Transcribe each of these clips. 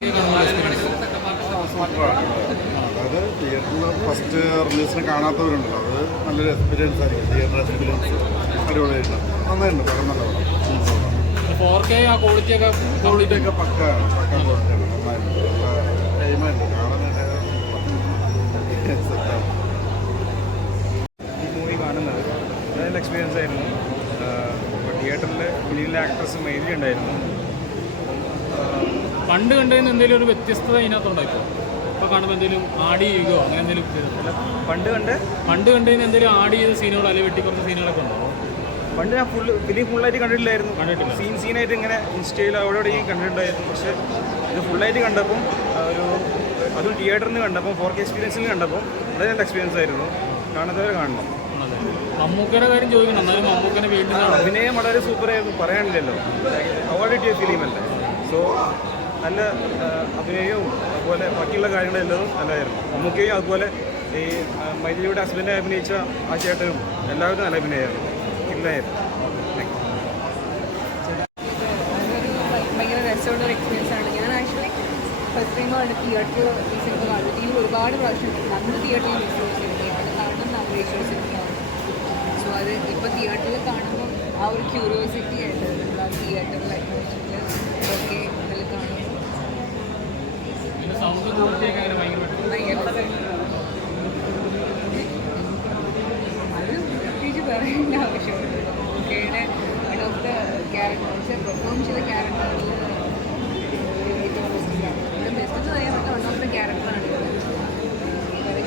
അതായത് തിയേറ്ററിൽ ഫസ്റ്റ് റിലീസിന് കാണാത്തവരുണ്ടല്ലോ, അത് നല്ലൊരു എക്സ്പീരിയൻസ് ആയിരിക്കും. തിയേറ്റർ എക്സ്പീരിയൻസ് അടിപൊളിയായിട്ടുണ്ട്, നന്നായിട്ടുണ്ട്. പടം നല്ല പടം, ക്വാളിറ്റി ഒക്കെ പക്ക ക്വാളിറ്റിയാണ്, നന്നായിട്ടുണ്ട്. ടൈമായിട്ട് കാണാനായിട്ട് ഈ മൂവി കാണുന്നത് നല്ല എക്സ്പീരിയൻസ് ആയിരുന്നു. തിയേറ്ററിൽ ഫിലിമിലെ ആക്ട്രസ് മെയിലി ഉണ്ടായിരുന്നു. പണ്ട് കണ്ടതിന് എന്തെങ്കിലും ഒരു വ്യത്യസ്തത ഇതിനകത്തുണ്ടായിപ്പോ ഇപ്പോൾ കാണുമ്പോൾ എന്തെങ്കിലും ആഡ് ചെയ്യുകയോ അങ്ങനെ എന്തെങ്കിലും പണ്ട് കണ്ടതിന് എന്തെങ്കിലും ആഡ് ചെയ്ത സീനുകൾ അല്ലെങ്കിൽ വെട്ടിക്കുറച്ച സീനുകളൊക്കെ ഉണ്ടോ? പണ്ട് ഞാൻ ഫിലിം ഫുള്ളായിട്ട് കണ്ടിട്ടില്ല. സീനായിട്ട് ഇങ്ങനെ ഇൻസ്റ്റയിൽ അവിടെ കണ്ടിട്ടുണ്ടായിരുന്നു. പക്ഷേ ഇത് ഫുള്ളായിട്ട് കണ്ടപ്പം അതും തിയേറ്ററിൽ നിന്ന് കണ്ടപ്പോൾ 4K എക്സ്പീരിയൻസിൽ കണ്ടപ്പോൾ അത് നല്ല എക്സ്പീരിയൻസ് ആയിരുന്നു. കാണുന്നവരെ കാണണം. മമ്മൂക്കയുടെ കാര്യം ചോദിക്കണം, എന്നാലും മമ്മൂക്കനെ വീണ്ടും അഭിനയം വളരെ സൂപ്പറായിരുന്നു, പറയാനില്ലല്ലോ. അവാർഡ് കിട്ടിയ ഫിലിമല്ലേ. സോ നല്ല അഭിനയവും അതുപോലെ ബാക്കിയുള്ള കാര്യങ്ങളെല്ലാം നല്ലതായിരുന്നു. മമ്മൂക്കയും അതുപോലെ ഈ മൈഥിലിയുടെ ഹസ്ബൻഡെ അഭിനയിച്ച ആ ചേട്ടനും എല്ലാവരും നല്ല അഭിനയമായിരുന്നു. ഇല്ലായിരുന്നു. ഭയങ്കര രസമുള്ളൊരു എക്സ്പീരിയൻസ് ആണ്. ഞാൻ ആക്ച്വലി ഫസ്റ്റ് ടൈമാണ് തിയേറ്റർ ഈ സിനിമ കാണുന്നത്. ഈ ഒരുപാട് പ്രാവശ്യം നമ്മൾ തിയേറ്ററിൽ മിസ് തിയേറ്ററിൽ കാണണം എന്ന് ആഗ്രഹിച്ചൊരു സിനിമയാണ്. സോ അത് ഇപ്പോൾ തിയേറ്ററിൽ കാണുമ്പോൾ ആ ഒരു ക്യൂരിയോസിറ്റി ആയിട്ട് നമ്മൾ ആ തിയേറ്ററിൽ ഓക്കെ ഇതിൽ കാണും. അത് പ്രത്യേകിച്ച് പറയേണ്ട ആവശ്യമുണ്ട്. ഓക്കെയുടെ one of the characters perform ചെയ്ത ക്യാരക്ടറിൽ ഏറ്റവും ബെസ്റ്റ് പറയാനൊക്കെ വൺ ഓഫ് ദ ക്യാരക്ടറാണ്.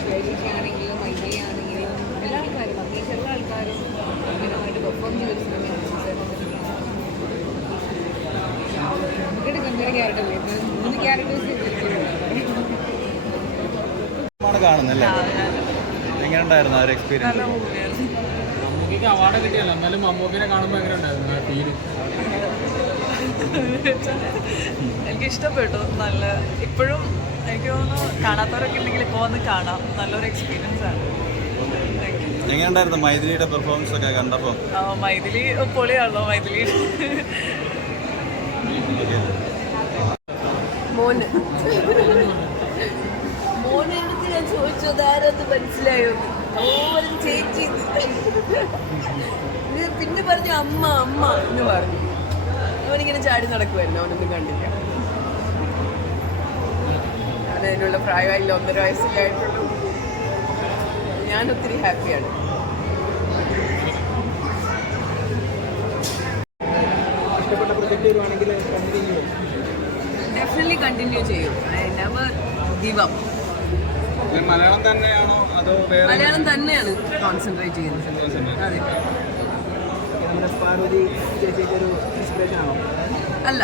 ശ്വേതയ്ക്കാണെങ്കിലും മൈത്രി ആണെങ്കിലും എല്ലാ ആൾക്കാരും അത്യാവശ്യം എല്ലാ ആൾക്കാരും ഭയങ്കരമായിട്ട് പെർഫോം ചെയ്തൊരു സിനിമയാണ്. നമുക്കിടെ ഗംഭീര ക്യാരക്ടറല്ലേ, 3 ക്യാരക്ടേഴ്സ് കാണുന്നല്ലേ. എങ്ങനെ ഉണ്ടായിരുന്നു ആ ഒരു എക്സ്പീരിയൻസ്? മമ്മൂക്കിക്ക് അവാർഡ് കിട്ടിയല്ലോ, എന്നാലും മമ്മൂക്കിനെ കാണുമ്പോൾ എങ്ങനെ ഉണ്ടായിരുന്നു ആ ഫീല്? എനിക്ക് ഇഷ്ടപ്പെട്ടു. നല്ല ഇപ്പോഴും എനിക്ക് തോന്നുന്നു കാണാത്തവരൊക്കെ ഉണ്ടെങ്കിൽ ഇപ്പോൾ വന്ന് കാണാം. നല്ലൊരു എക്സ്പീരിയൻസ് ആണ്. എങ്ങനെ ഉണ്ടായിരുന്നു മൈഥിലിയുടെ പെർഫോമൻസ് ഒക്കെ കണ്ടപ്പോൾ? മൈഥിലി പൊളിയാണല്ലോ. മൈഥിലി മോനെടുത്ത് ഞാൻ ചോദിച്ചത് ആരെന്ന് മനസ്സിലായോ? ചേച്ചി പിന്നെ പറഞ്ഞു അമ്മ അമ്മ എന്ന് പറഞ്ഞു. അവനിങ്ങനെ ചാടി നടക്കുമായിരുന്നു, അവനൊന്നും കണ്ടില്ല. ഞാൻ അതിനുള്ള പ്രായമായില്ല, 1.5 വയസ്സിലായിട്ടുള്ളൂ. ഞാൻ ഒത്തിരി ഹാപ്പിയാണ്. ഡെഫിനറ്റ്ലി കണ്ടിന്യൂ ചെയ്യും. I never give up. Malayalam തന്നെയാണോ അതോ മലയാളം തന്നെയാണ് കോൺസെൻട്രേറ്റ് ചെയ്യുന്നത്. അതെ, അല്ല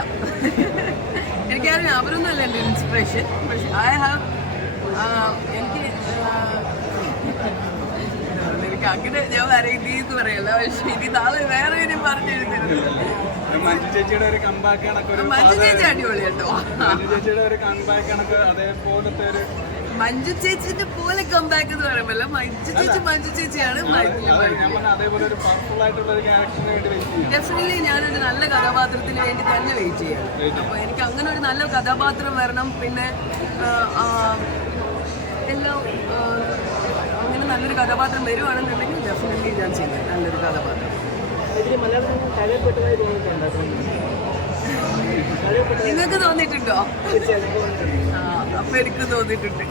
എനിക്കറിയാം അവരൊന്നും അല്ല എൻ്റെ ഇൻസ്പിറേഷൻ. പക്ഷെ ഐ ഹാവ് എനിക്ക് അങ്ങനെ ഞാൻ പറയുന്നത് പറയല്ല. പക്ഷെ ഇനി നാളെ വേറെ ഇനി പറഞ്ഞെഴുതരുത്. മഞ്ജു ചേച്ചിയുടെ ഒരു കമ്പാക്ക് കണക്ക്, മഞ്ജു ചേച്ചി അടിപൊളി കേട്ടോ. മഞ്ജു ചേച്ചിയുടെ ഒരു കമ്പാക്ക് കണക്ക് അതേപോലത്തെ ഒരു മഞ്ജു ചേച്ചിന്റെ പോലെ കമ്പാക്ക് എന്ന് പറയുമ്പോൾ മഞ്ജു ചേച്ചിയാണ്. ഡെഫിനറ്റ്ലി ഞാനൊരു നല്ല കഥാപാത്രത്തിന് വേണ്ടി തന്നെ വെയിറ്റ് ചെയ്യാം. അപ്പോൾ എനിക്ക് അങ്ങനെ ഒരു നല്ല കഥാപാത്രം വരണം. പിന്നെ എല്ലാം അങ്ങനെ നല്ലൊരു കഥാപാത്രം വരുവാണെന്നുണ്ടെങ്കിൽ ഡെഫിനറ്റ്ലി ഞാൻ ചെയ്യും നല്ലൊരു കഥാപാത്രം. നിങ്ങൾക്ക് തോന്നിയിട്ടുണ്ടോ? അപ്പൊ എനിക്ക് തോന്നിയിട്ടുണ്ട്.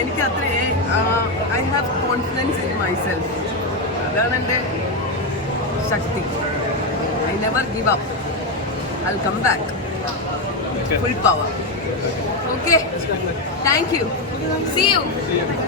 എനിക്ക് അത്രേ I have confidence in myself. അതാണ് എൻ്റെ ശക്തി. I never give up. I will come back full power. Okay, thank you. See U.